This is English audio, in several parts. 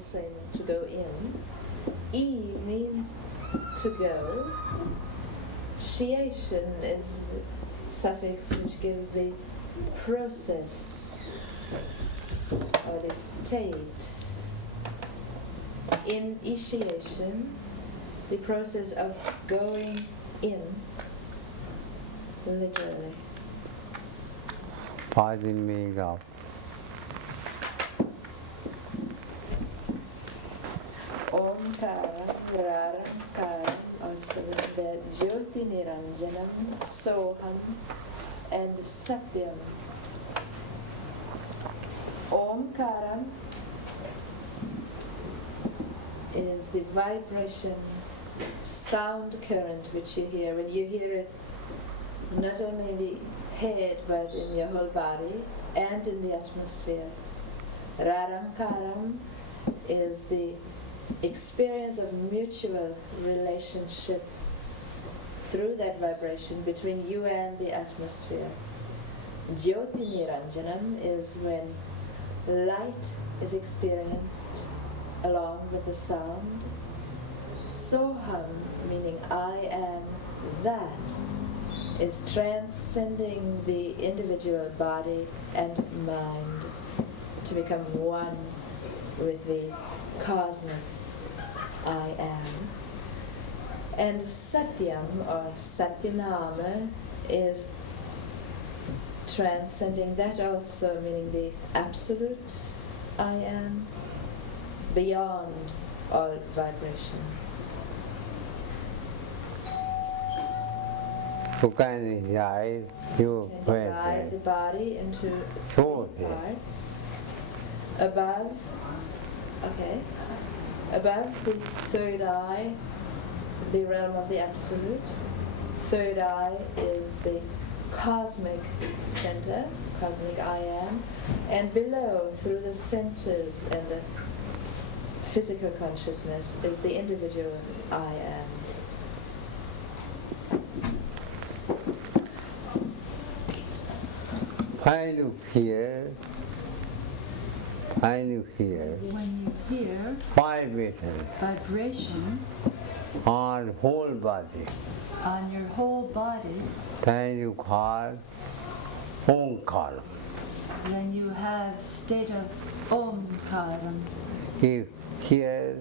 the same, to go in. E means to go. Shiation is a suffix which gives the process or the state. Initiation, the process of going in, literally. Pardon me, God. Omkara, Raramkara, also the Jyoti Niranjanam, Soham, and Satyam. Omkara is the vibration, sound current which you hear. When you hear it, not only in the head but in your whole body and in the atmosphere. Raramkaram is the experience of mutual relationship through that vibration between you and the atmosphere. Jyoti Niranjanam is when light is experienced along with the sound. Soham, meaning I am that, is transcending the individual body and mind to become one with the cosmic I am. And Satyam or Satyanama is transcending that also, meaning the absolute I am, beyond all vibration. You can divide you divide the body into three parts. Above, above the third eye, the realm of the absolute. Third eye is the cosmic center, cosmic I am, and below, through the senses and the physical consciousness, is the individual I am. When you hear when you hear vibration on whole body, on your whole body, then you call Omkara. then you have state of Omkaram. If here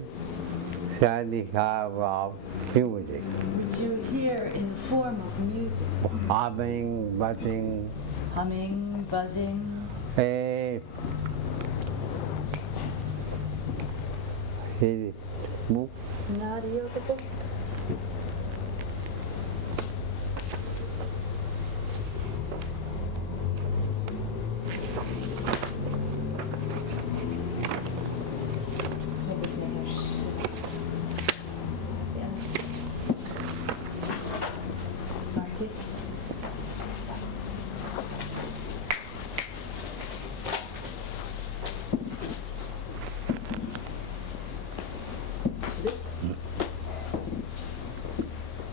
Sadhika of music, Which you hear in the form of music, humming, buzzing, humming, buzzing, book. Nadia, the book.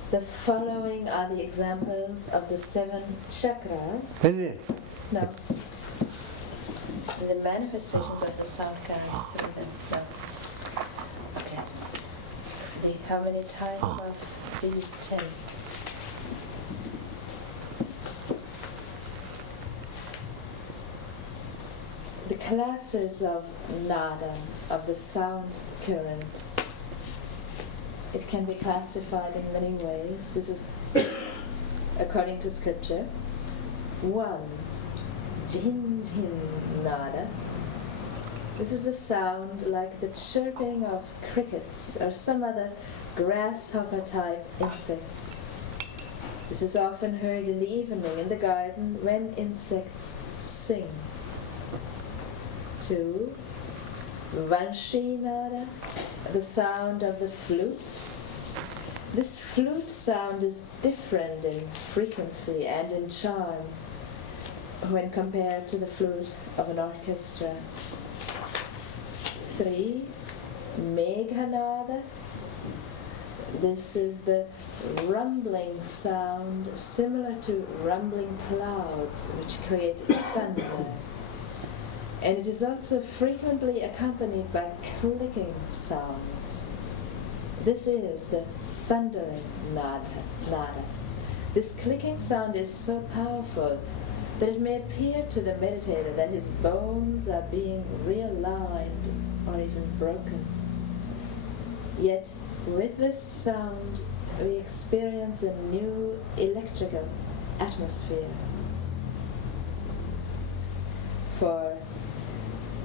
The following are the examples of the 7 chakras. No. The manifestations of the sound carrying through them. No. Okay. How many times of these 10? The classes of nada, of the sound current. It can be classified in many ways. This is according to scripture. 1. Jin Jin Nada. This is a sound like the chirping of crickets or some other grasshopper type insects. This is often heard in the evening in the garden when insects sing. 2. Vanshi Nada, the sound of the flute. This flute sound is different in frequency and in charm when compared to the flute of an orchestra. 3. Meghanada. This is the rumbling sound similar to rumbling clouds which create thunder. and it is also frequently accompanied by clicking sounds. This is the thundering nada. This clicking sound is so powerful that it may appear to the meditator that his bones are being realigned or even broken. Yet, with this sound, we experience a new electrical atmosphere. For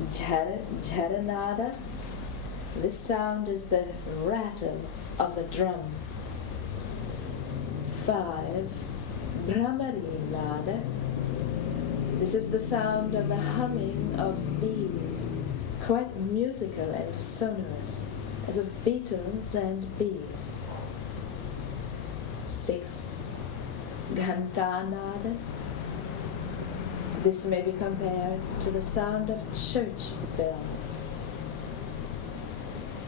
Jharanada, this sound is the rattle of the drum. 5. Brahmari Nada, this is the sound of the humming of bees, quite musical and sonorous, as of beetles and bees. 6. Ghantanada, this may be compared to the sound of church bells.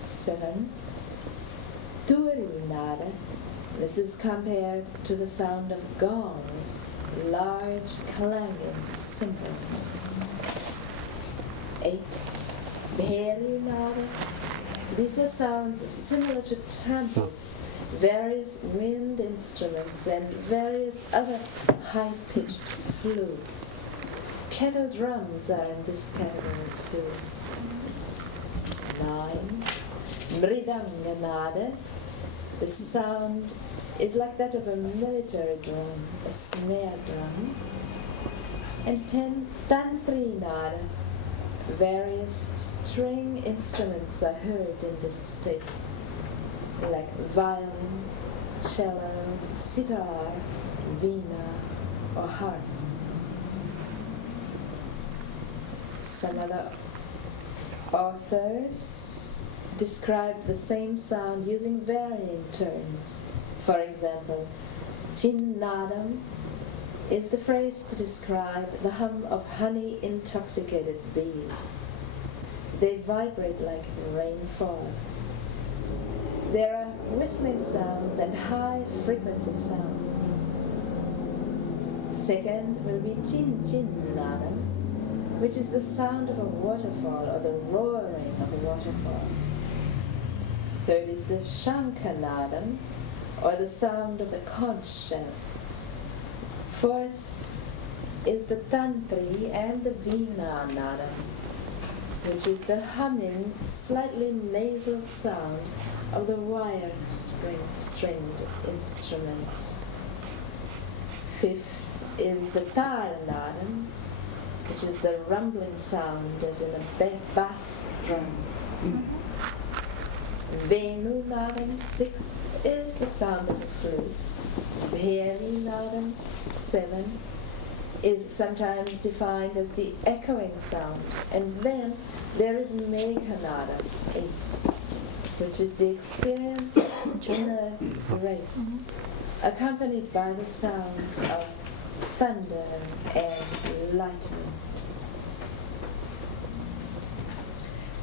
7. Turinada, this is compared to the sound of gongs, large clanging cymbals. 8. Bherinada, these are sounds similar to trumpets, various wind instruments, and various other high-pitched flutes. Kettle drums are in this category too. 9. Mridanganada, the sound is like that of a military drum, a snare drum. And 10. Tantrinada, various string instruments are heard in this state, like violin, cello, sitar, veena, or harp. Some other authors describe the same sound using varying terms. For example, Chinnadam is the phrase to describe the hum of honey-intoxicated bees. They vibrate like rainfall. There are whistling sounds and high-frequency sounds. Second will be Chin-Chin-Nadam, which is the sound of a waterfall or the roaring of a waterfall. Third is the Shankanadam, or the sound of the conch shell. Fourth is the Tantri and the Veena Nadam, which is the humming, slightly nasal sound of the wire-stringed instrument. Fifth is the Tal Nadam, which is the rumbling sound as in a bass drum. Venu Nadam, sixth, is the sound of the flute. Bheri Nadam, 7, is sometimes defined as the echoing sound. And then there is Meghanada, 8, which is the experience of inner grace, accompanied by the sounds of thunder and lightning.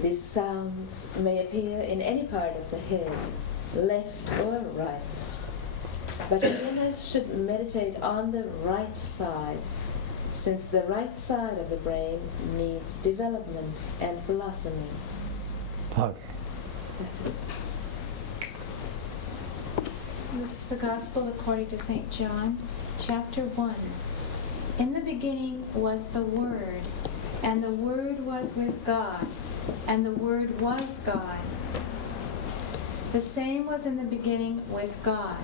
These sounds may appear in any part of the head, left or right, but beginners should meditate on the right side, since the right side of the brain needs development and blossoming. Okay. That is. This is the Gospel according to St. John, chapter 1. In the beginning was the Word, and the Word was with God, and the Word was God. The same was in the beginning with God.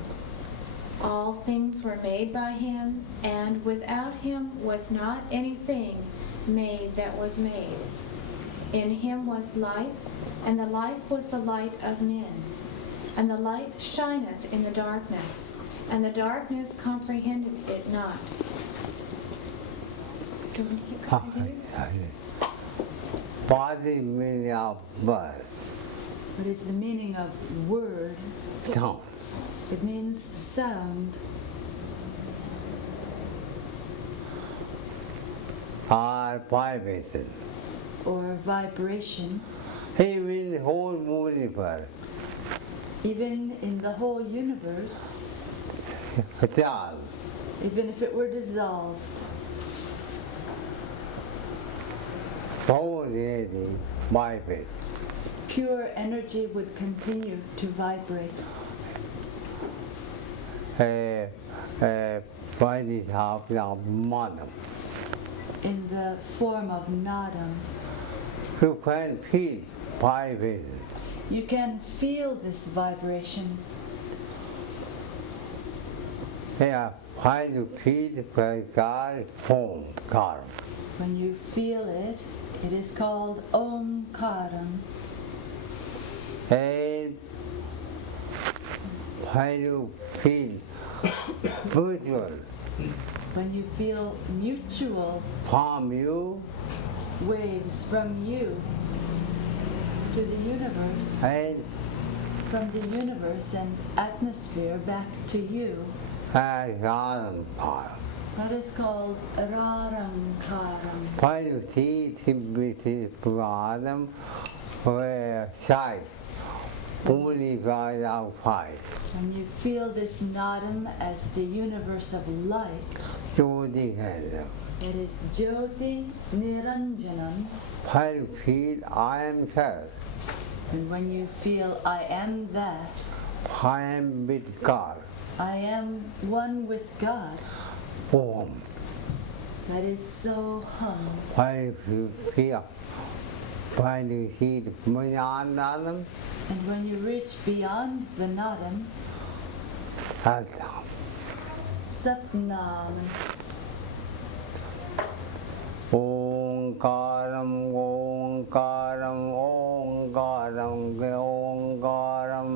All things were made by him, and without him was not anything made that was made. In him was life, and the life was the light of men. And the light shineth in the darkness, and the darkness comprehended it not. Do we continue? What is the meaning of word? What is the meaning of word? Sound. It means sound. Or vibration. Or vibration. Even the whole universe. Even in the whole universe, Dissolve. even if it were dissolved. already vibrate. Pure energy would continue to vibrate. By the help of madam. In the form of nadam. You can feel vibration. You can feel this vibration. Yeah, when you feel God, home, karma. When you feel it, it is called Omkaram. And when you feel mutual When you feel mutual from you waves from you to the universe, and from the universe and atmosphere back to you, Ananda. that is called Raramkaram. When you see Timbiti Pradam, where sight only by outside, When you feel this nadam as the universe of light, Jodi Kandam. it is Jyoti Niranjanam. When you feel I am self, And when you feel I am that, I am with God, I am one with God, home. that is so hum. When you feel, when you see the Anandam, And when you reach beyond the nadam, Satam. Satnam, Omkaram, Omkaram, Omkaram, Omkaram.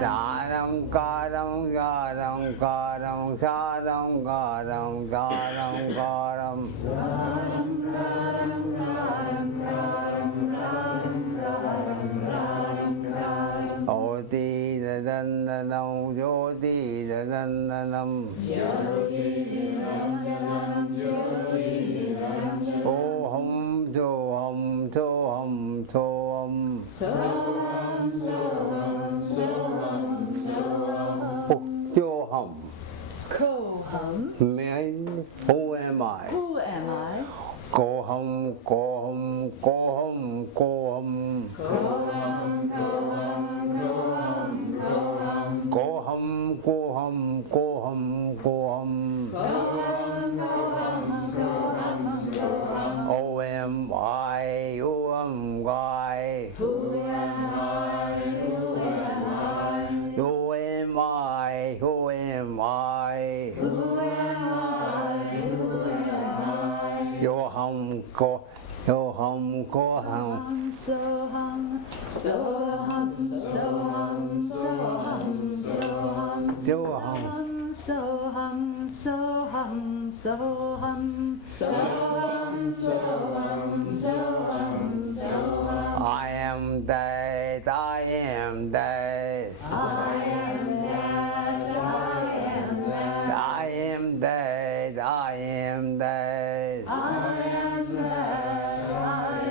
Daram, Karam, Garam, Karam, Saram, Garam, Garam, Garam. Jyoti Dadandanam, Jyoti Dadandanam. Soham, Soham, Soham, Soham. Soham. Koham. Man, who am I? Who am I? Koham, Koham, Koham, Koham. Koham, Koham, Koham, Koham. O am I, who am I? Who am I? Who am I? Who am I? Yoham ko, Yoham koham. Soham, Soham, Soham, Soham, Soham, Yoham. Soham, Soham, Soham, Soham. I am that, I am that. I am that, I am that. I am that, I am that. I am that, I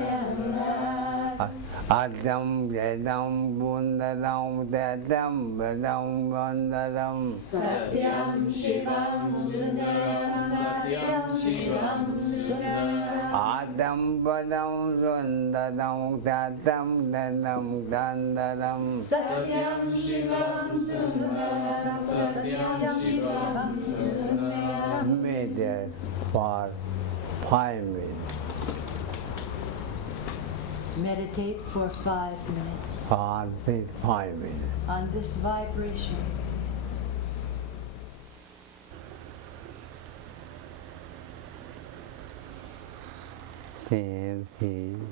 am that. Adam, Yadam, Bundalam, Dadam, Badam, Bundalam. Satyam Shivam Sundaram, Satyam Shivam Sundaram. Adam, Badam, Bundalam, Dadam, Dadam, Dandalam. Satyam Shivam Sundaram, Satyam Shivam Sundaram. Meditate for 5 minutes. Meditate for 5 minutes On this 5 minutes. on this vibration. Same thing.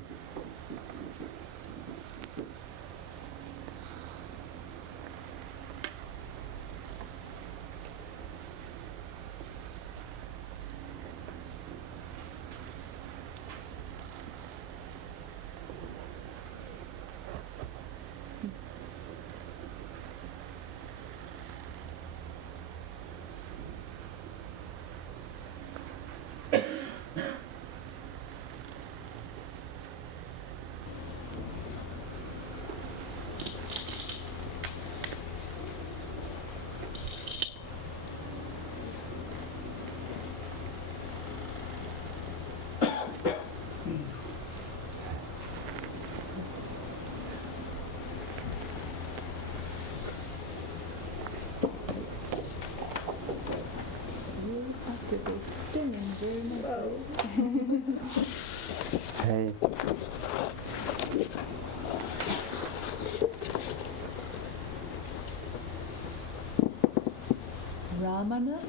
Ramana?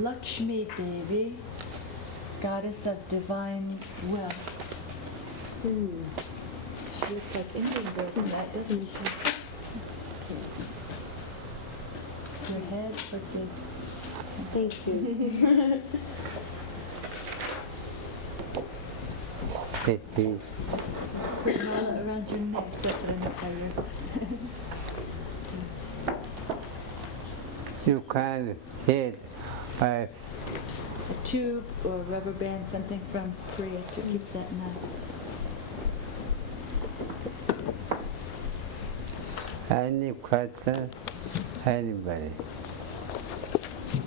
Lakshmi Devi, goddess of divine wealth. She looks like Indian bird in that, doesn't she? Your head for good. Thank you. Put mala around your neck, that's what I'm tired. You can hit A tube or rubber band, something from Korea to keep that nice. any question, anybody.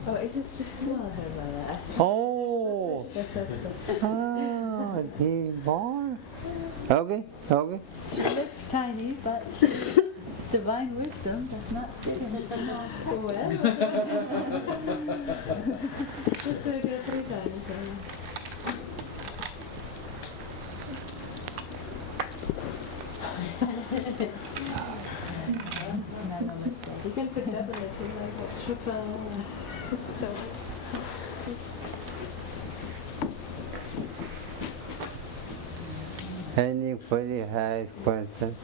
Oh, it is just small, her mother. Oh, more. Okay, okay. She looks tiny, but divine wisdom does not fit in small. Well, just wear it 3 times. No mistake. You can put double if you like, or triple. So. Anybody has questions?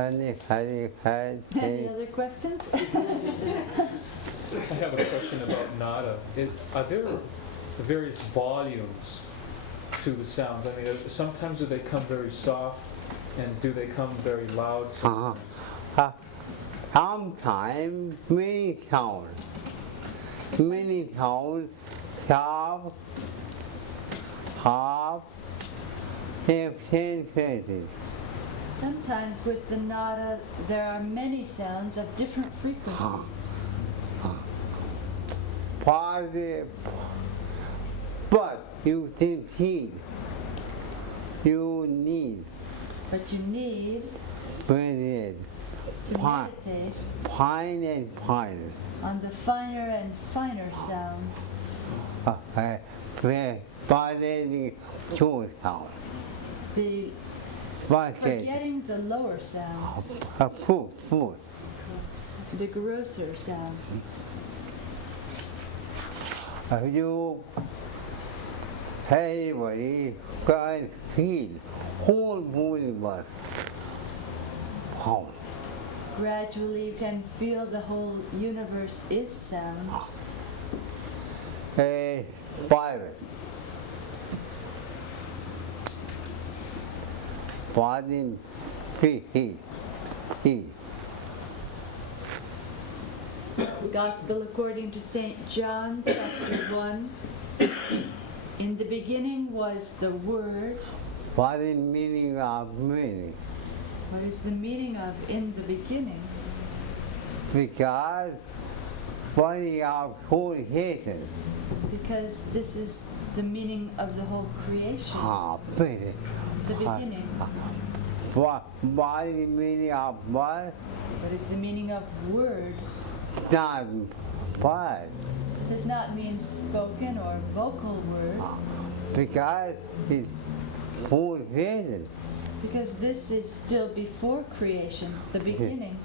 Any other questions? I have a question about nada. Are there various volumes to the sounds? I mean, sometimes do they come very soft, and do they come very loud? Sometimes many sounds, sharp, half, 15 phases. Sometimes with the nada, there are many sounds of different frequencies. But you need But you need meditate, to meditate fine and fine. on the finer and finer sounds. Forgetting true sound. Forgetting the lower sounds, Food. the grosser sounds. You everybody can feel whole universe. Wow. Gradually you can feel the whole universe is sound. Bible. Body, he. Gospel according to St. John, chapter 1. In the beginning was the Word. What is meaning of meaning? What is the meaning of in the beginning? Because body of creation. Because this is the meaning of the whole creation. Baby. The beginning. What is meaning of what? What is the meaning of Word? not word. Does not mean spoken or vocal word, Because it's full vision. because this is still before creation, the beginning.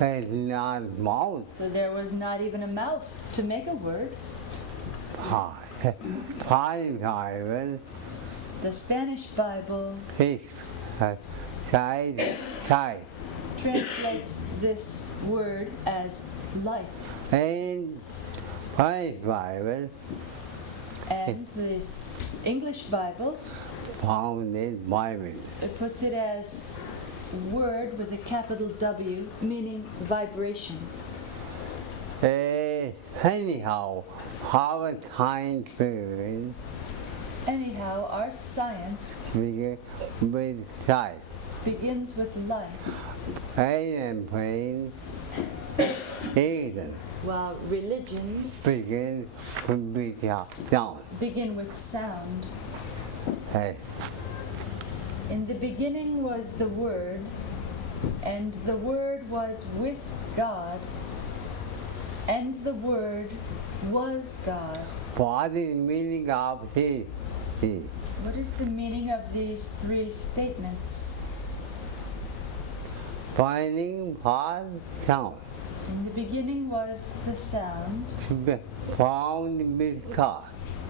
It's not mouth. So there was not even a mouth to make a word. Bible The Spanish Bible is side. translates this word as light, And Bible and this English Bible, found in Bible. it puts it as word with a capital W, meaning vibration. Anyhow, our time period Anyhow, our science begin with sight. begins with light, And pain even while religions begin to be down. begin with sound. Hey, In the beginning was the Word, and the Word was with God, and the Word was God. what is the meaning of this? What is the meaning of these three statements? Finding part sound. In the beginning was the sound. Found with God.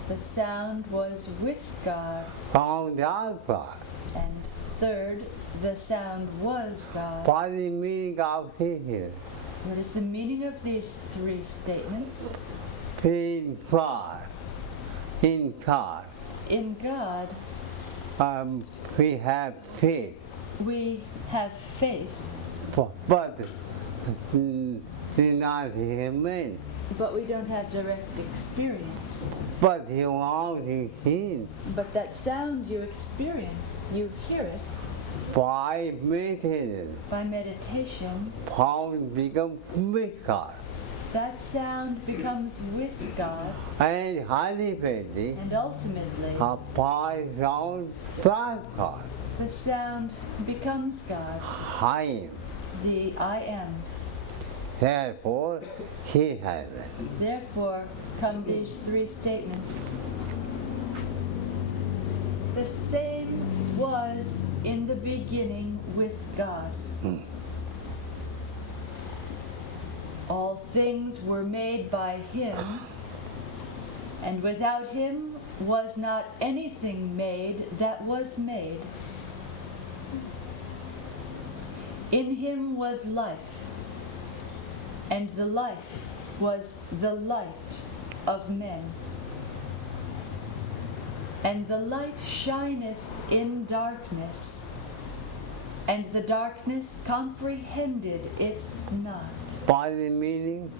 The sound was with God. Found out God. And third, the sound was God. What is the meaning of this here? What is the meaning of these three statements? In God. In God. In God, We have faith. we have faith, But not human. but we don't have direct experience. But you want to see But that sound you experience, you hear it by meditation. by meditation. Found become with God. That sound becomes with God, And ultimately, and ultimately, by sound plus God. the sound becomes God, I am. the I am. Therefore, he has it. Therefore come these three statements. The same was in the beginning with God. All things were made by him, and without him was not anything made that was made. In him was life, and the life was the light of men. And the light shineth in darkness, and the darkness comprehended it not. By the meaning,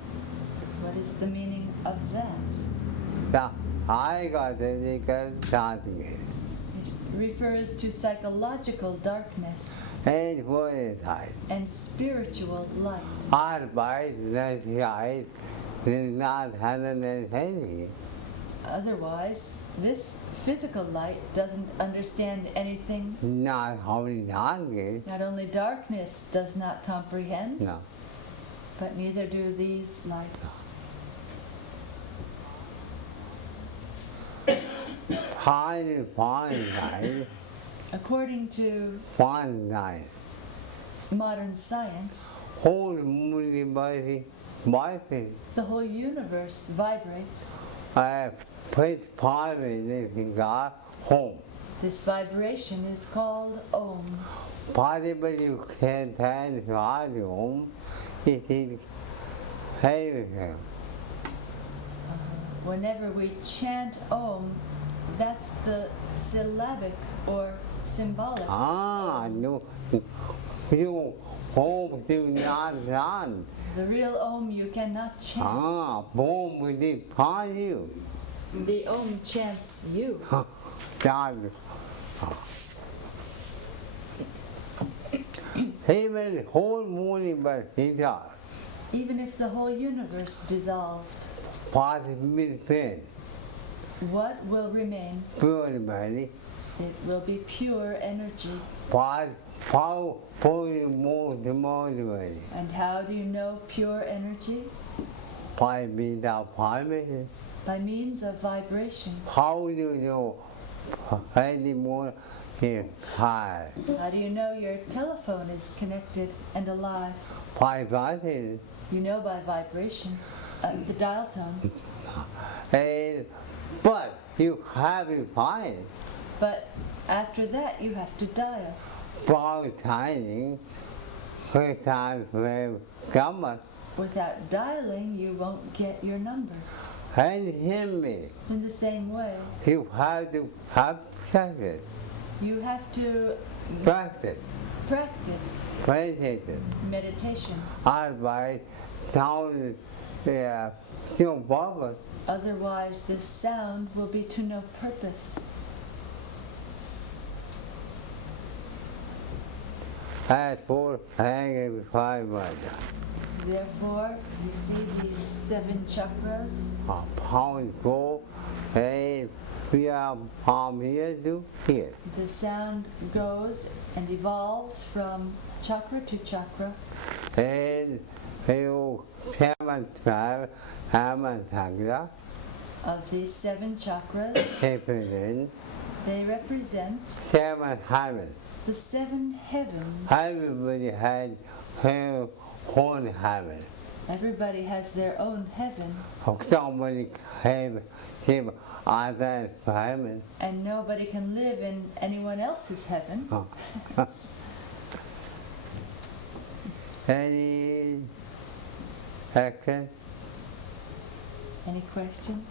What is the meaning of that? I got the starting It refers to psychological darkness and for the side. and spiritual light. Otherwise, that side will not have anything. Otherwise, this physical light doesn't understand anything. Not only darkness, Not only darkness does not comprehend, no. but neither do these lights. Fine night, According to one night. modern science, Whole universe vibrating. the whole universe vibrates. I have put part of it in God home. This vibration is called Om. Possible you can turn volume, it is heavy. Whenever we chant Om, that's the syllabic or symbolic. No, you home do not run. The real Om you cannot chant. Boom with the volume. The Om chants you. God. Even whole universe is dark. Even if the whole universe dissolved, Possible pain, what will remain? pure body, It will be pure energy. how fully motivated And how do you know pure energy? by without vibration? By means of vibration. How do you know any more is high? How do you know your telephone is connected and alive? By vibration, You know by vibration, the dial tone. and but you have to find But after that, you have to dial. while timing, first time when someone Without dialing, you won't get your number. and hear me, In the same way, you have to have practice, you have to practice, practice meditation. meditation. Otherwise, sound no purpose. Otherwise, this sound will be to no purpose. As for hanging fiber, Therefore, you see these 7 chakras. a pound go, and we are from here to here. The sound goes and evolves from chakra to chakra. And you haven't Sakra, Of these 7 chakras, represent they represent 7 heavens. the 7 heavens. Everybody had her own heaven. Everybody has their own heaven, Somebody have other heaven. and nobody can live in anyone else's heaven. Any second? Any question?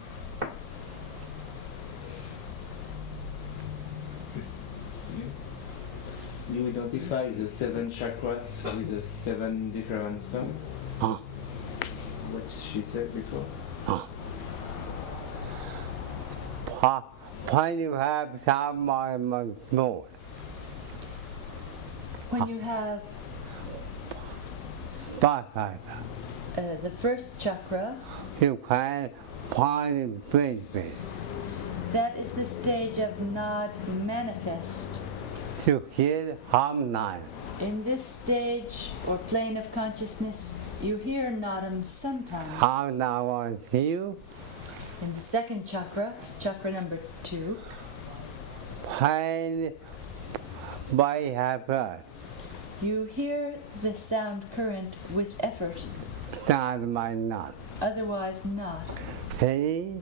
You identify the 7 chakras with the 7 different songs? What she said before? When you have someone more, When you have the first chakra, you can find benefit that is the stage of Nad manifest. to hear harmony. In this stage or plane of consciousness, you hear Nadam sometimes. How now on you In the second chakra, chakra number 2, find by effort, you hear the sound current with effort, not my not. otherwise not. Any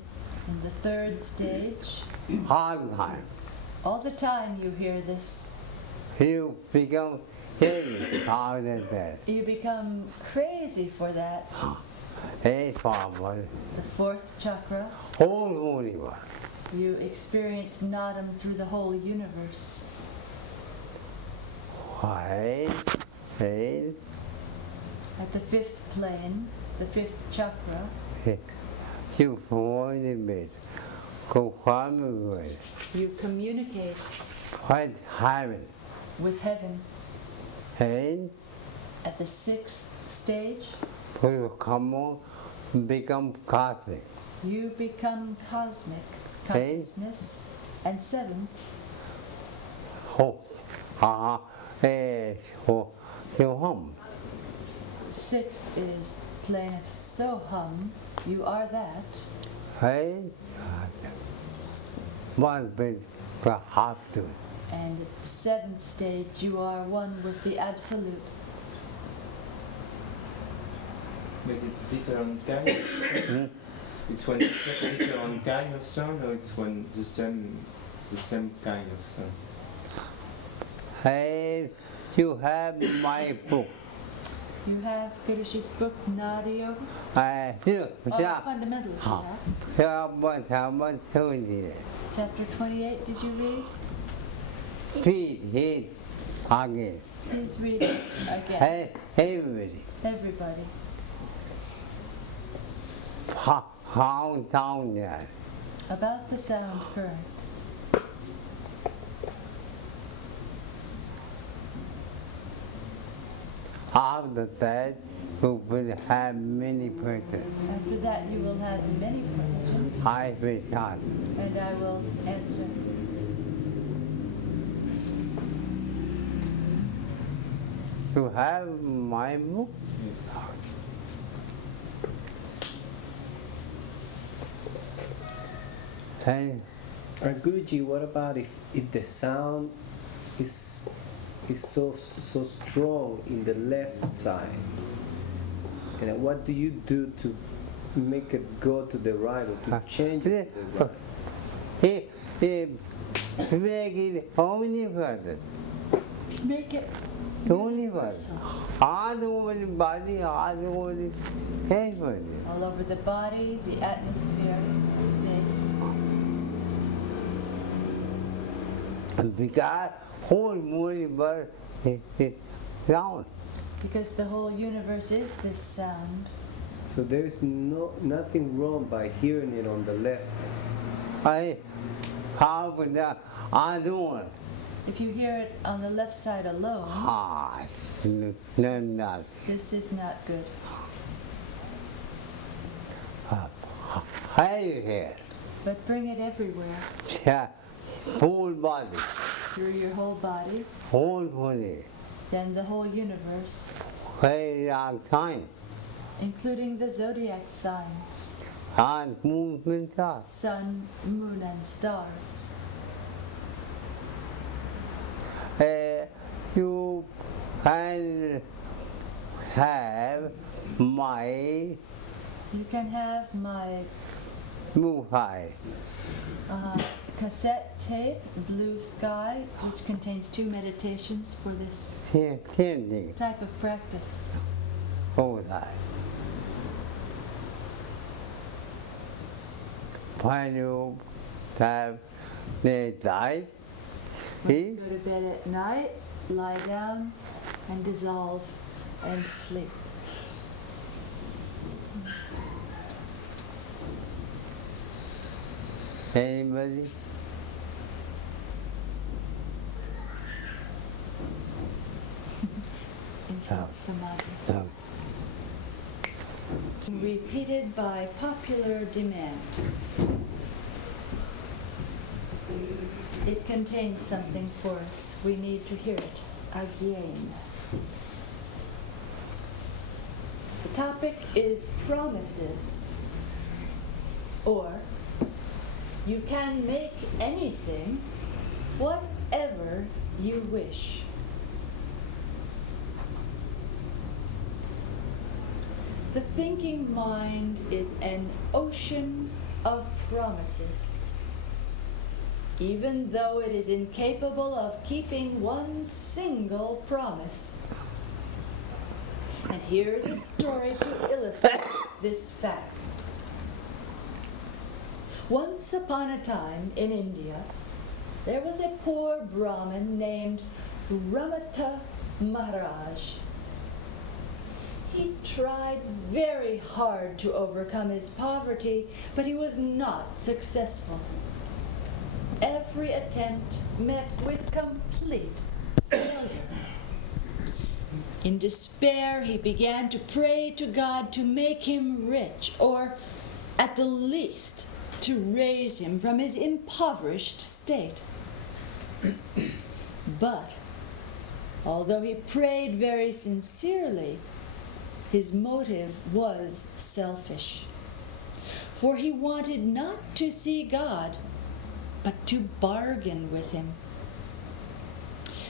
In the third stage, hard time, all the time you hear this. you become heavy out of that. You become crazy for that. A forward, The fourth chakra, whole universe. you experience Nadam through the whole universe. Why? Hey, At the fifth plane, the fifth chakra, you find it. Go farm away. you communicate What heaven? with heaven. Hey, At the sixth stage, will come on, become cosmic. you become cosmic Hey. consciousness. And seventh, Hope. Home. sixth is plane of Soham. You are that. Hey, one bit perhaps to. And at the seventh stage, you are one with the Absolute. But it's different kind of sound? It's when it's different kind of sound, or it's when the same kind of sound? Hey, you have my book. You have Guruji's book, Nadi Yoga? Yeah. Fundamentals, Huh. you have. Someone told you. Chapter 28, did you read? Please, he again. Please read it again. Hey, everybody. Everybody. How down there. About the sound current. After that, we will have many questions. After that, you will have many questions, I will start. and I will answer. You have my book? Yes. And Guruji, what about if the sound is so strong in the left side? And what do you do to make it go to the right or to change it to the right? make it omnipresent. Make it Universal. All over the body, all over the everybody. all over the body, the atmosphere, the space. Because whole universe is sound. Because the whole universe is this sound. So there is nothing wrong by hearing it on the left. How could that? I do. If you hear it on the left side alone, Learn that. this is not good. How you hear? But bring it everywhere, Yeah, whole body, through your whole body, whole body. then the whole universe, Very long time. including the zodiac signs, And movement up. sun, moon, and stars. You can have my You can have my movie. cassette tape, Blue Sky, which contains 2 meditations for this Tending type of practice. over that. When you have the died, When you go to bed at night, lie down and dissolve and sleep. anybody? Instant samadhi. No. Repeated by popular demand. It contains something for us. We need to hear it again. The topic is promises, or you can make anything, whatever you wish. The thinking mind is an ocean of promises. Even though it is incapable of keeping one single promise. And here is a story to illustrate this fact. Once upon a time in India, there was a poor Brahmin named Ramata Maharaj. He tried very hard to overcome his poverty, but he was not successful. Every attempt met with complete failure. In despair, he began to pray to God to make him rich, or at the least, to raise him from his impoverished state. But, although he prayed very sincerely, his motive was selfish. For he wanted not to see God, but to bargain with him.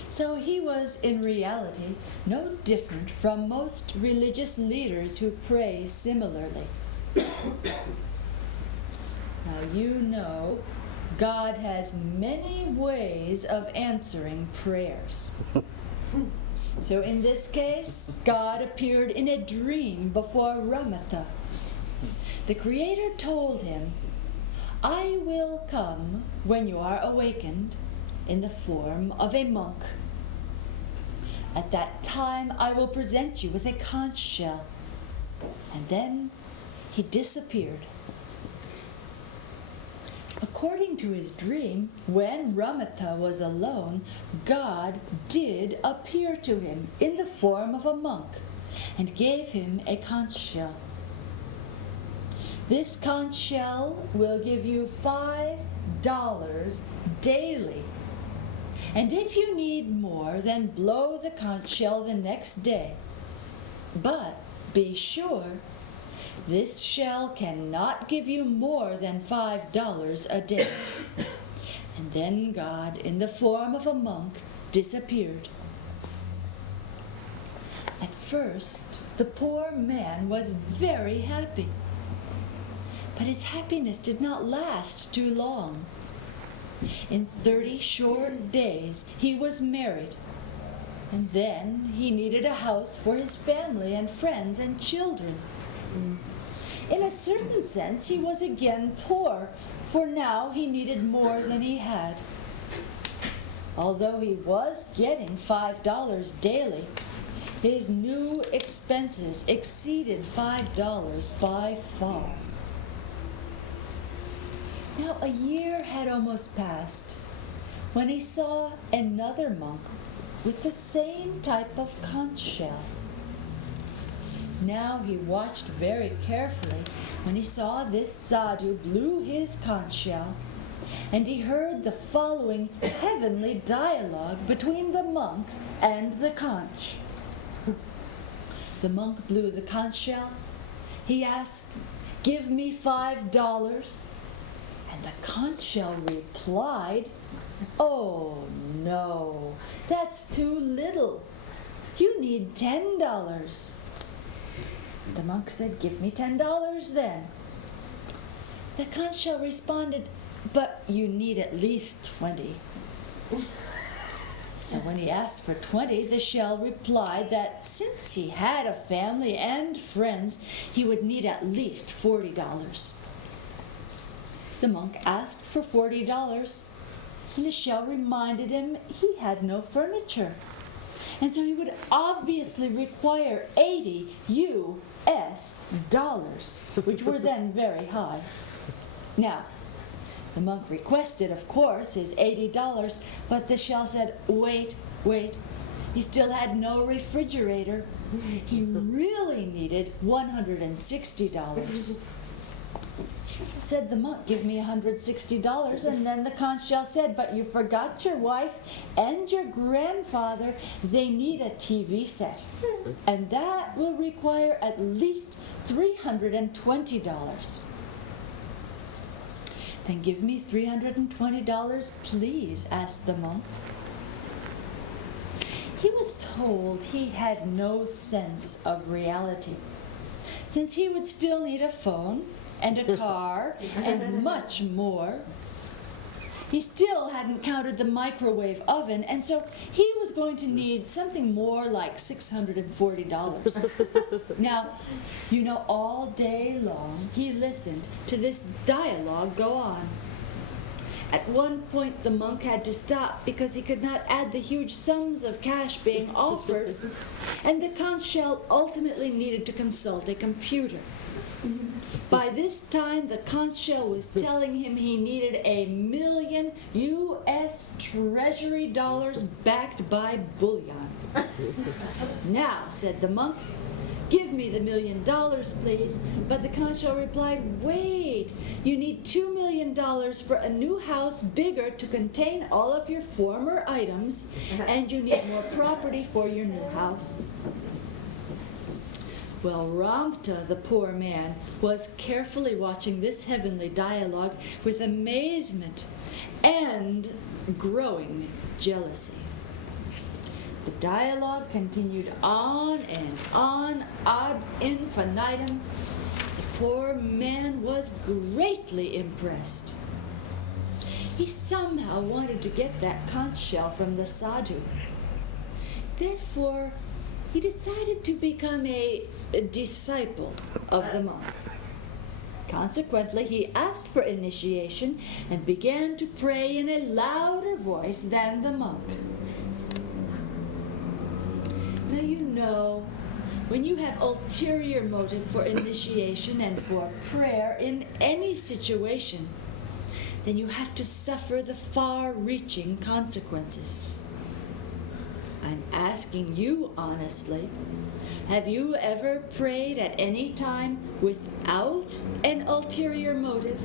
So he was in reality no different from most religious leaders who pray similarly. Now you know God has many ways of answering prayers. So in this case, God appeared in a dream before Ramata. The Creator told him, "I will come when you are awakened in the form of a monk. At that time, I will present you with a conch shell." And then he disappeared. According to his dream, when Ramata was alone, God did appear to him in the form of a monk and gave him a conch shell. "This conch shell will give you $5 daily, And if you need more, then blow the conch shell the next day. But be sure, this shell cannot give you more than $5 a day." And then God, in the form of a monk, disappeared. At first, the poor man was very happy. But his happiness did not last too long. In 30 short days, he was married. And then he needed a house for his family and friends and children. In a certain sense, he was again poor, for now he needed more than he had. Although he was getting $5 daily, his new expenses exceeded $5 by far. Now a year had almost passed when he saw another monk with the same type of conch shell. Now he watched very carefully when he saw this sadhu blew his conch shell, and he heard the following heavenly dialogue between the monk and the conch. The monk blew the conch shell. He asked, "Give me $5. And the conch shell replied, "Oh no, that's too little. You need $10. The monk said, "Give me $10 then." The conch shell responded, "But you need at least 20. So when he asked for 20, the shell replied that since he had a family and friends, he would need at least $40. The monk asked for $40, and the shell reminded him he had no furniture, and so he would obviously require $80 US, which were then very high. Now, the monk requested, of course, his $80, but the shell said, wait. He still had no refrigerator. He really needed $160. Said the monk, "Give me $160, and then the conch shell said, "But you forgot your wife and your grandfather. They need a TV set, and that will require at least $320. "Then give me $320, please," asked the monk. He was told he had no sense of reality, since he would still need a phone and a car and much more. He still hadn't counted the microwave oven, and so he was going to need something more like $640. Now, all day long he listened to this dialogue go on. At one point, the monk had to stop because he could not add the huge sums of cash being offered, and the conch shell ultimately needed to consult a computer. By this time, the conch shell was telling him he needed $1 million US Treasury dollars backed by bullion. "Now," said the monk, "give me the $1 million, please." But the conch shell replied, "Wait, you need $2 million for a new house bigger to contain all of your former items, and you need more property for your new house." Well, Ramta, the poor man, was carefully watching this heavenly dialogue with amazement and growing jealousy. The dialogue continued on and on ad infinitum. The poor man was greatly impressed. He somehow wanted to get that conch shell from the sadhu. Therefore, he decided to become a disciple of the monk. Consequently, he asked for initiation and began to pray in a louder voice than the monk. Now, when you have ulterior motive for initiation and for prayer in any situation, then you have to suffer the far-reaching consequences. I'm asking you honestly, have you ever prayed at any time without an ulterior motive?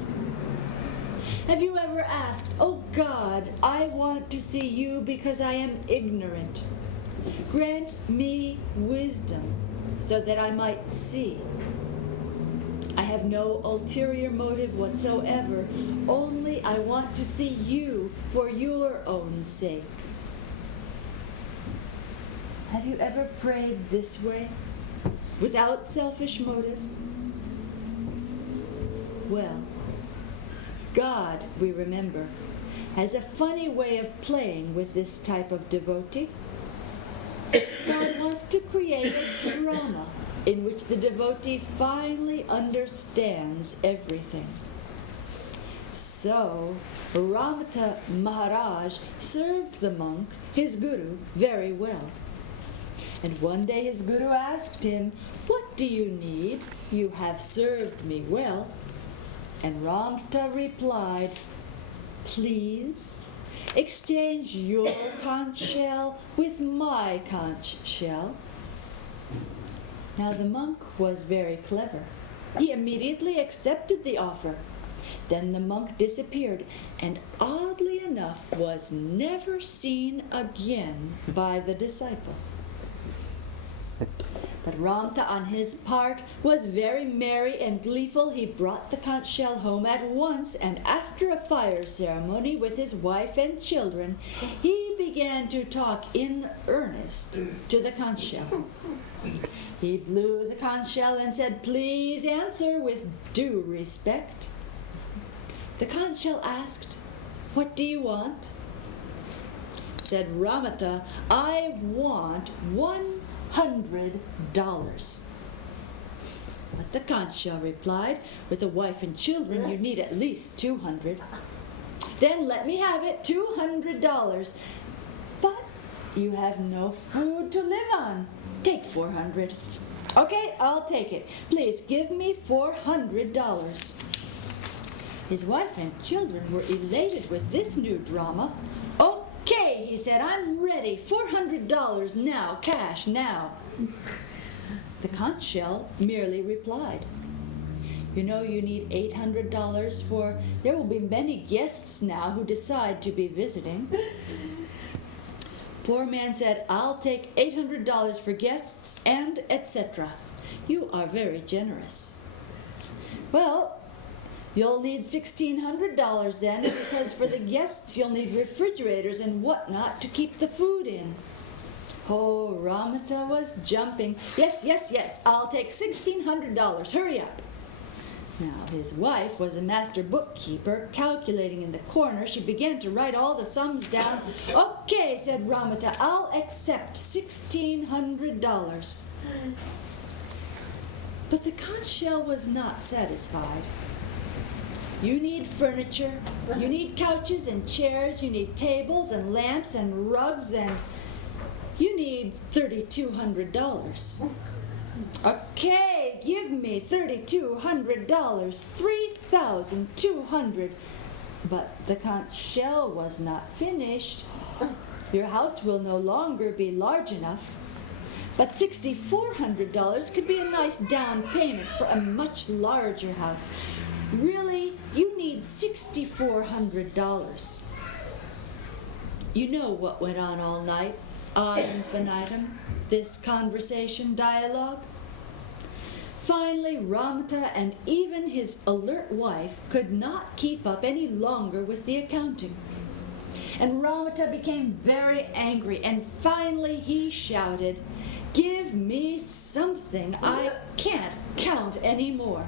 Have you ever asked, "Oh God, I want to see you because I am ignorant. Grant me wisdom so that I might see. I have no ulterior motive whatsoever, only I want to see you for your own sake." Have you ever prayed this way, without selfish motive? Well, God, we remember, has a funny way of playing with this type of devotee. God wants to create a drama in which the devotee finally understands everything. So, Ramata Maharaj served the monk, his guru, very well. And one day his guru asked him, "What do you need? You have served me well." And Ramata replied, "Please, exchange your conch shell with my conch shell." Now the monk was very clever. He immediately accepted the offer. Then the monk disappeared, and oddly enough was never seen again by the disciple. But Ramata, on his part, was very merry and gleeful. He brought the conch shell home at once, and after a fire ceremony with his wife and children, he began to talk in earnest to the conch shell. He blew the conch shell and said, "Please answer with due respect." The conch shell asked, "What do you want?" Said Ramata, "I want $100. But the conch shell replied, "With a wife and children, you need at least 200. "Then let me have it, $200. "But you have no food to live on. Take 400. "Okay, I'll take it. Please give me $400. His wife and children were elated with this new drama. "Okay," he said, "I'm ready. $400 now, cash now." The conch shell merely replied, "You know you need $800 for there will be many guests now who decide to be visiting." Poor man said, "I'll take $800 for guests and etc. You are very generous." "Well, you'll need $1,600 then, because for the guests you'll need refrigerators and whatnot to keep the food in." Oh, Ramata was jumping. Yes, I'll take $1,600. Hurry up." Now, his wife was a master bookkeeper. Calculating in the corner, she began to write all the sums down. "Okay," said Ramata, "I'll accept $1,600. But the conch shell was not satisfied. "You need furniture, you need couches and chairs, you need tables and lamps and rugs, and you need $3,200. "Okay, give me $3,200, $3,200. But the conch shell was not finished. "Your house will no longer be large enough. But $6,400 could be a nice down payment for a much larger house. Really, you need $6,400. You know what went on all night, ad infinitum, this conversation dialogue. Finally, Ramata and even his alert wife could not keep up any longer with the accounting. And Ramata became very angry, and finally he shouted, "Give me something, I can't count anymore."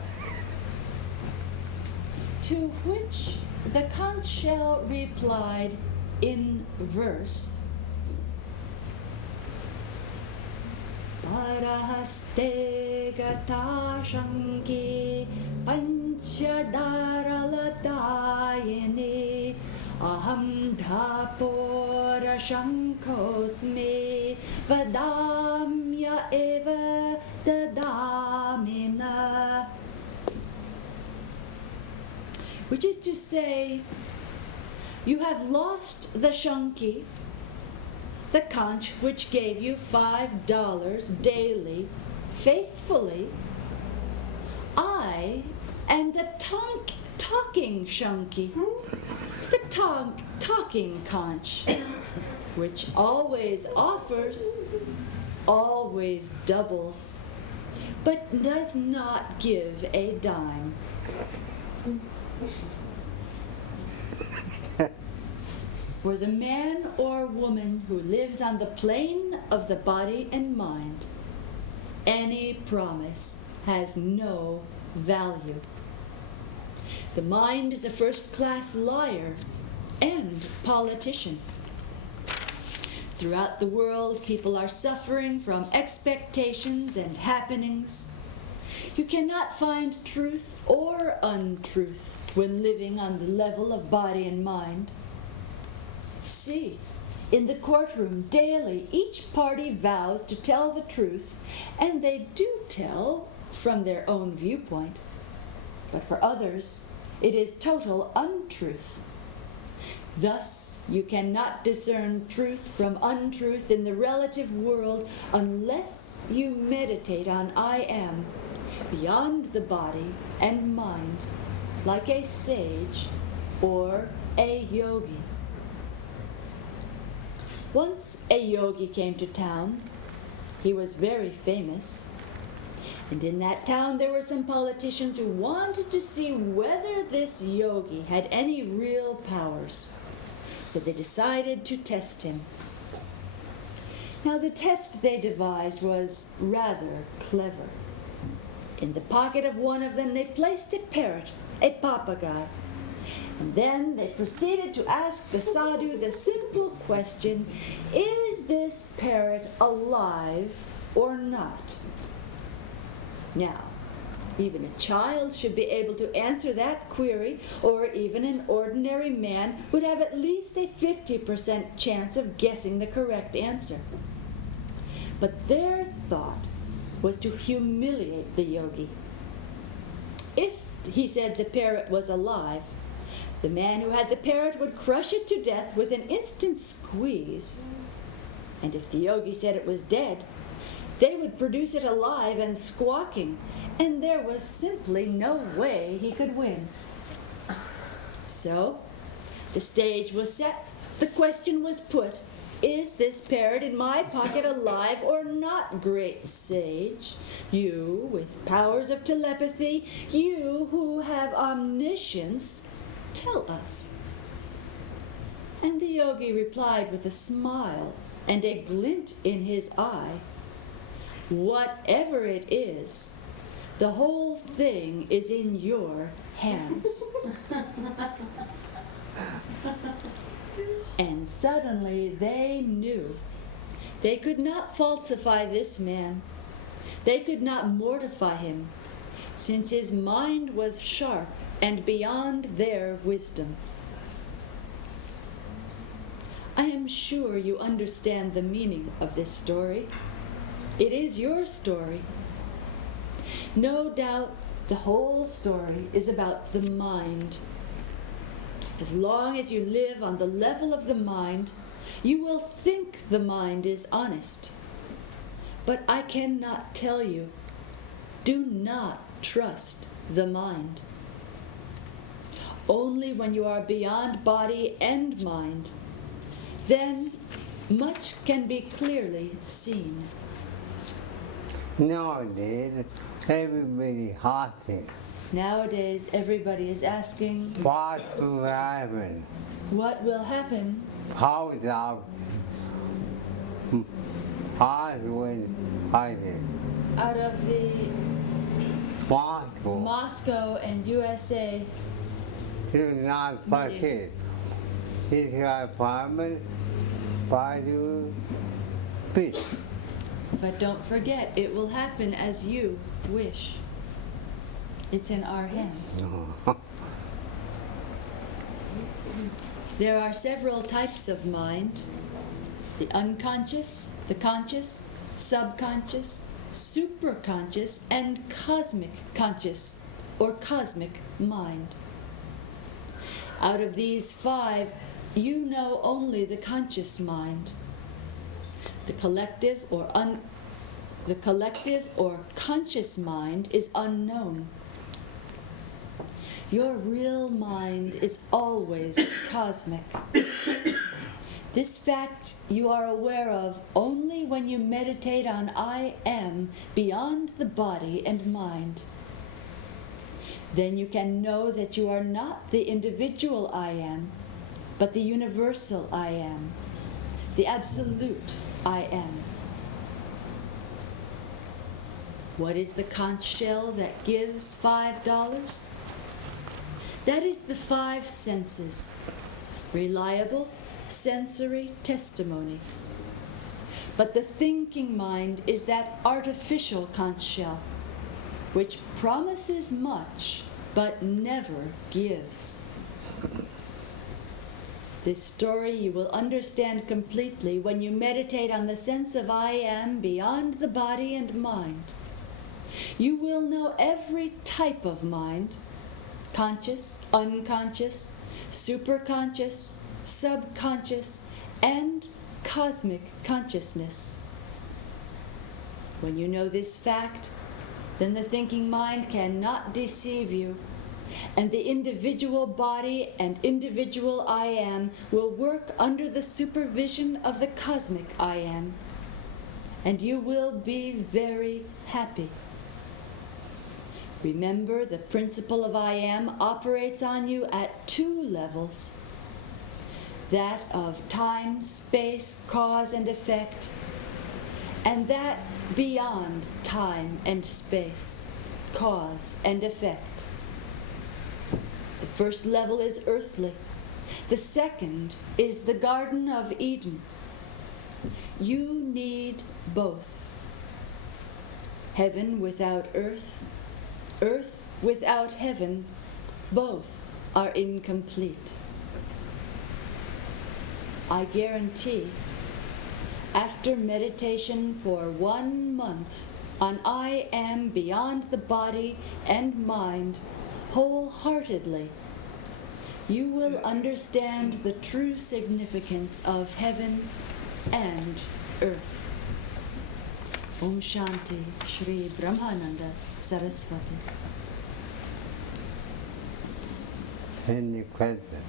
To which the conch shell replied in verse, "Parahaste gata shanki panchadaralatayane aham dhapora shankosme vadamya eva dadamina." Which is to say, you have lost the shanki, the conch which gave you $5 daily, faithfully. I am the talking Shanki, the talking Conch, which always offers, always doubles, but does not give a dime. For the man or woman who lives on the plane of the body and mind, any promise has no value. The mind is a first-class liar and politician. Throughout the world, people are suffering from expectations and happenings. You cannot find truth or untruth when living on the level of body and mind. See, in the courtroom daily, each party vows to tell the truth, and they do tell from their own viewpoint. But for others, it is total untruth. Thus, you cannot discern truth from untruth in the relative world unless you meditate on I am, beyond the body and mind, like a sage or a yogi. Once a yogi came to town. He was very famous. And in that town there were some politicians who wanted to see whether this yogi had any real powers. So they decided to test him. Now the test they devised was rather clever. In the pocket of one of them they placed a parrot, a papagay. And then they proceeded to ask the sadhu the simple question, is this parrot alive or not? Now, even a child should be able to answer that query, or even an ordinary man would have at least a 50% chance of guessing the correct answer. But their thought was to humiliate the yogi. If he said the parrot was alive, the man who had the parrot would crush it to death with an instant squeeze. And if the yogi said it was dead, they would produce it alive and squawking, and there was simply no way he could win. So, the stage was set, the question was put, is this parrot in my pocket alive or not, great sage? You with powers of telepathy, you who have omniscience, tell us. And the yogi replied with a smile and a glint in his eye, whatever it is, the whole thing is in your hands. And suddenly they knew. They could not falsify this man. They could not mortify him, since his mind was sharp and beyond their wisdom. I am sure you understand the meaning of this story. It is your story. No doubt the whole story is about the mind. As long as you live on the level of the mind, you will think the mind is honest. But I cannot tell you, do not trust the mind. Only when you are beyond body and mind, then much can be clearly seen. Nowadays, everybody asking, Nowadays, everybody is asking, what will happen? what will happen? How is our heart will happen? Out of the Moscow Moscow and USA, is not purchased. It's your apartment by the beach. but don't forget, it will happen as you wish. It's in our hands. There are several types of mind: the unconscious, the conscious, subconscious, superconscious, and cosmic conscious, or cosmic mind. Out of these 5, you know only the conscious mind. The collective or conscious mind is unknown. Your real mind is always cosmic. This fact you are aware of only when you meditate on I am beyond the body and mind. Then you can know that you are not the individual I am, but the universal I am, the absolute I am. What is the conch shell that gives $5? That is the 5 senses, reliable sensory testimony. But the thinking mind is that artificial conch shell, which promises much but never gives. This story you will understand completely when you meditate on the sense of I am beyond the body and mind. You will know every type of mind, conscious, unconscious, superconscious, subconscious, and cosmic consciousness. When you know this fact, then the thinking mind cannot deceive you, and the individual body and individual I am will work under the supervision of the cosmic I am, and you will be very happy. Remember, the principle of I am operates on you at 2 levels. That of time, space, cause, and effect, and that beyond time and space, cause, and effect. The first level is earthly. The second is the Garden of Eden. You need both. Heaven without earth, earth without heaven, both are incomplete. I guarantee, after meditation for 1 month on I am beyond the body and mind wholeheartedly, you will understand the true significance of heaven and earth. Om Shanti, Shri Brahmananda Sarasvati. Any question?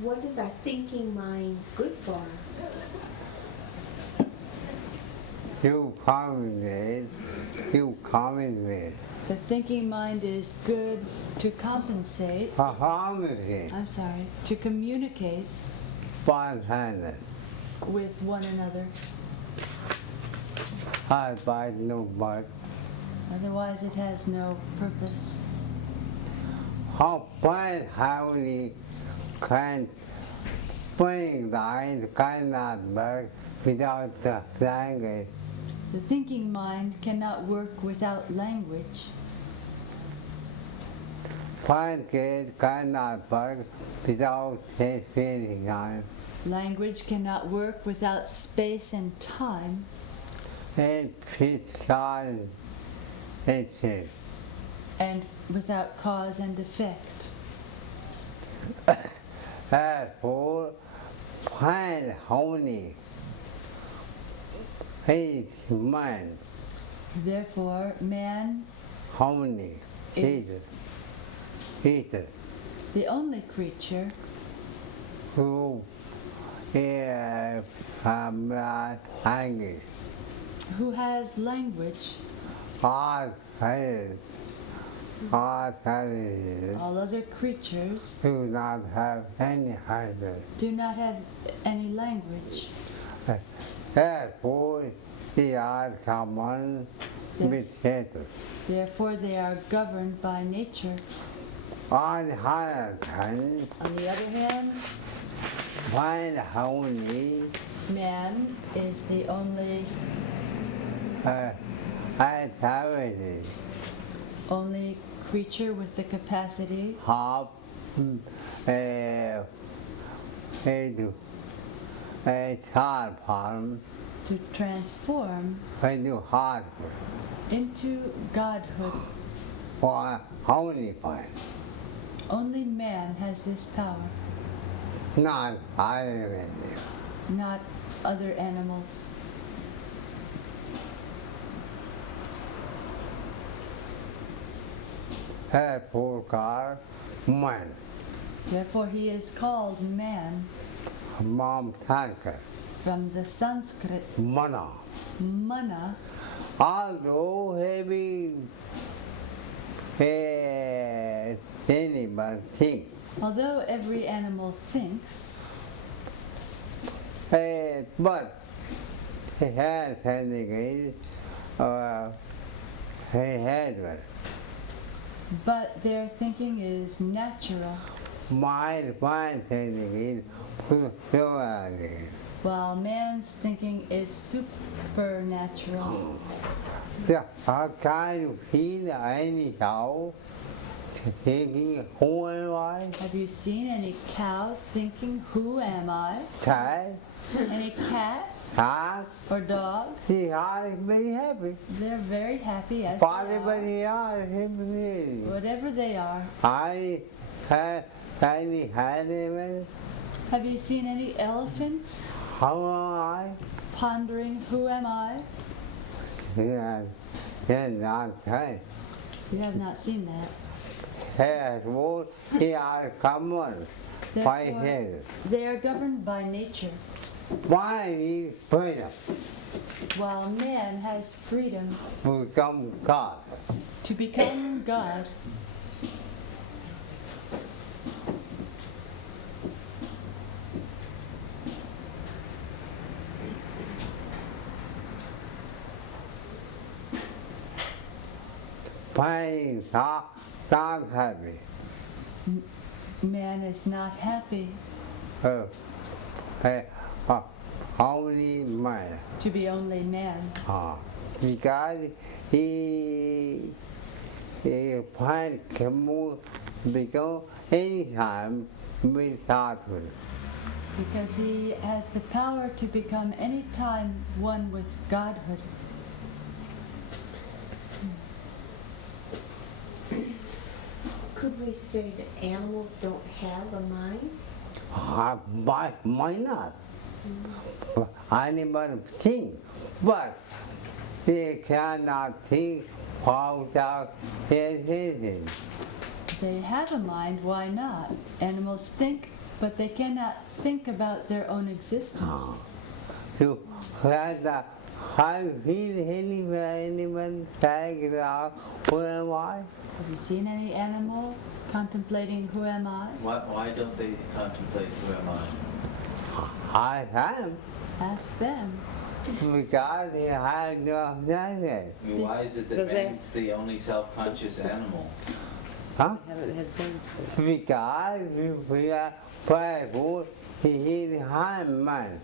What is our thinking mind good for? You comment with. The thinking mind is good to compensate. To communicate with one another. Otherwise it has no purpose. Can bring the cannot work without the language. The thinking mind cannot work without language. It cannot work without feeling time. Language cannot work without space and time. And without cause and effect. Therefore, find harmony. Man. Therefore, man Harmony is Peter, the only creature who has language. Who has language. All other creatures do not have any language. Therefore, they are common with nature. Therefore, they are governed by nature. On the other hand, find harmony. Man is the only only creature with the capacity a third form to transform into hardware into godhood. or only point, Only man has this power, not other not other animals. Therefore called man, Therefore he is called man, Mom Tanka, from the Sanskrit Mana. mana. Although heavy animal think, Although every animal thinks, but he has anything, he has one. but their thinking is natural, Mind thinking is while man's thinking is supernatural. the kind of feel anyhow thinking who am I? Have you seen any cow thinking, who am I? Child, Any cat heart, or dog? he are very happy. They're very happy as Whatever they are. he are, happy. Whatever they are. I have any animal. Have you seen any elephant How am I? pondering, who am I? Yeah, not time. You have not seen that. Has more, he are common by Therefore, his. they are governed by nature, Why is freedom while man has freedom to become God? to become God. Why is not happy? Man is not happy Uh, only man. to be only man, Because he find can become anytime with godhood. because he has the power to become any time one with Godhood. Could we say that animals don't have a mind? Why not? Animal think, but they cannot think without hesitation. They have a mind, why not? Animals think, but they cannot think about their own existence. To have the high feel animal take out who am I? Have you seen any animal contemplating, who am I? Why don't they contemplate who am I? I am. Ask them. Because he has no knowledge. I mean, why is it that Because they- man's the only self-conscious animal? Huh? Haven't had sense. Because we are playful, he is high man.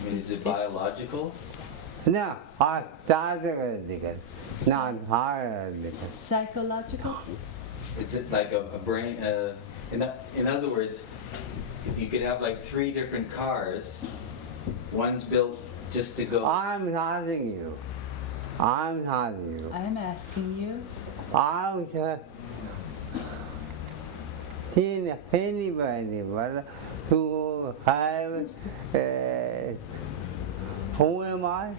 I mean, is it biological? No, not higher. Psychological? Is it like a brain? In other words, if you could have like 3 different cars, one's built just to go. I'm asking you. I'm asking you. I'm asking you. I'm seen anybody who have who am I?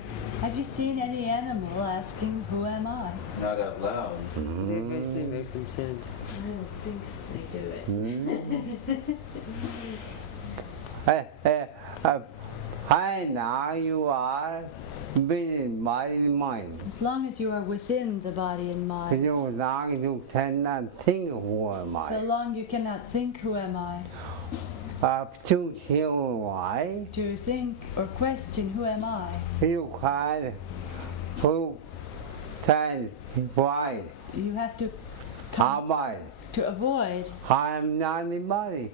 Have you seen any animal asking, who am I? Not out loud. They're very seem very content. I don't think they do it. Hi, now you are within body and mind. As long as you are within the body and mind. You now you cannot think who am So I. long you cannot think, who am I? To kill why To think or question, who am I? you can who can why You have to how I to avoid. I'm not the body.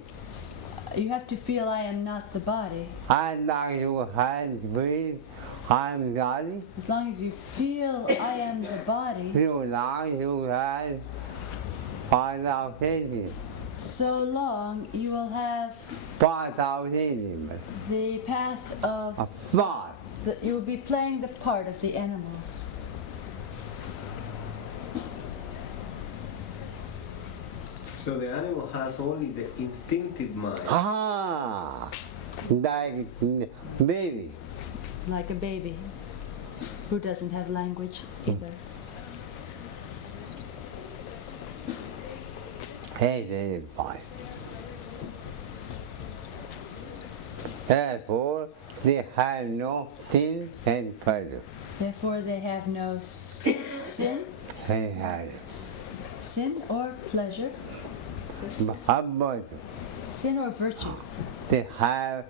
You have to feel I am not the body. And now you had with I'm body. As long as you feel I am the body, You now you had find out anything. So long you will have 4,000 animals. the path of, A part. you will be playing the part of the animals. So the animal has only the instinctive mind. Ah, like baby. Like a baby who doesn't have language either. Has any point. Therefore, they have no sin and pleasure. Therefore they have no sin or pleasure, sin or virtue. They have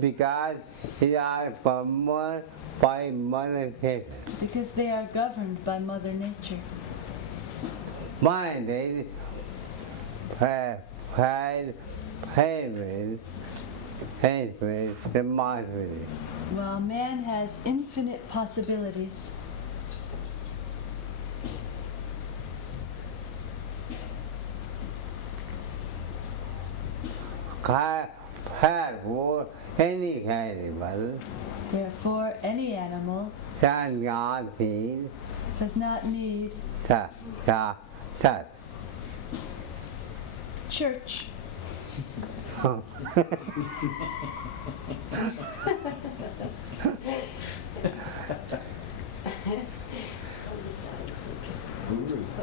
because they are promoted by Mother Nature. Because they are governed by Mother Nature. Mind is pride, hatred, democracy. While man has infinite possibilities, Therefore, any animal therefore any animal does not need does not need church. Gurus.